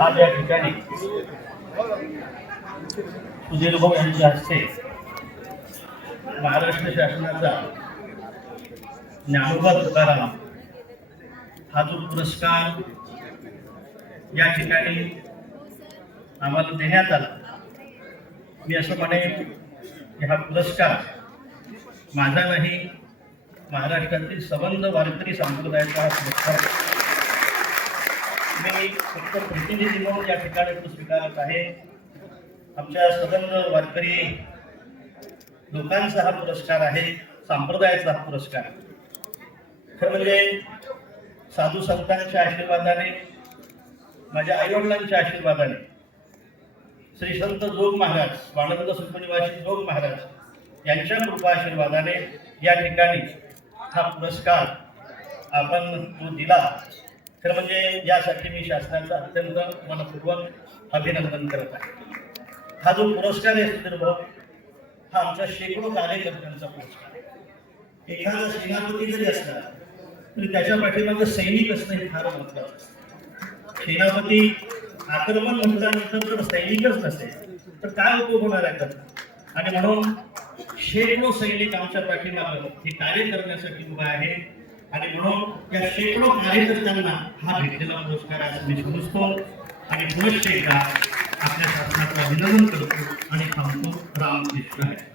आज या ठिकाणी सुधीर भाऊ यांच्या हस्ते महाराष्ट्र शासनाचा ज्ञानोबा तुकाराम हा जो पुरस्कार या ठिकाणी आम्हाला देण्यात आला. मी असं म्हणेन की हा पुरस्कार माझा नाही महाराष्ट्रातील सबंध वारकरी संप्रदायाचा हा पुरस्कार एक फक्त प्रतिनिधी म्हणून या ठिकाणी तो स्वीकारत आहे. आमच्या सदन वारकरी लोकांचा हा पुरस्कार आहे संप्रदायाचा हा पुरस्कार. खरं म्हणजे साधू संतांच्या आशीर्वादाने माझ्या आईवडिलांच्या आशीर्वादाने श्री संत जोग महाराज स्वानंद सुखनिवासी जोग महाराज यांच्या कृपा आशीर्वादाने या ठिकाणी हा पुरस्कार आपण तो दिला खरं म्हणजे यासाठी मी शासनाचं अत्यंत मनपूर्वक अभिनंदन करत आहे. हा जो पुरस्कार आहे सुधीर हा आमच्या शेकडो कार्यकर्त्यांचा पुरस्कार आहे. एखादा सेनापती जरी असला तरी त्याच्या पाठीमागं सैनिक असणं हे फार महत्वाचं असतं. सेनापती आक्रमण म्हटल्यानंतर जर सैनिकच नसेल तर काय उपयोग होणार आहे त्याचा? आणि म्हणून शेकडो सैनिक आमच्या पाठीमागं हे कार्य करण्यासाठी उभा आहे. आणि म्हणून या शेकडो कार्यकर्त्यांना हा भेटलेला पुरस्कार आहे मी समजतो आणि पुनश्च एकदा आपल्या शासनाचं अभिनंदन करतो आणि थांबतो. रामकृष्ण आहे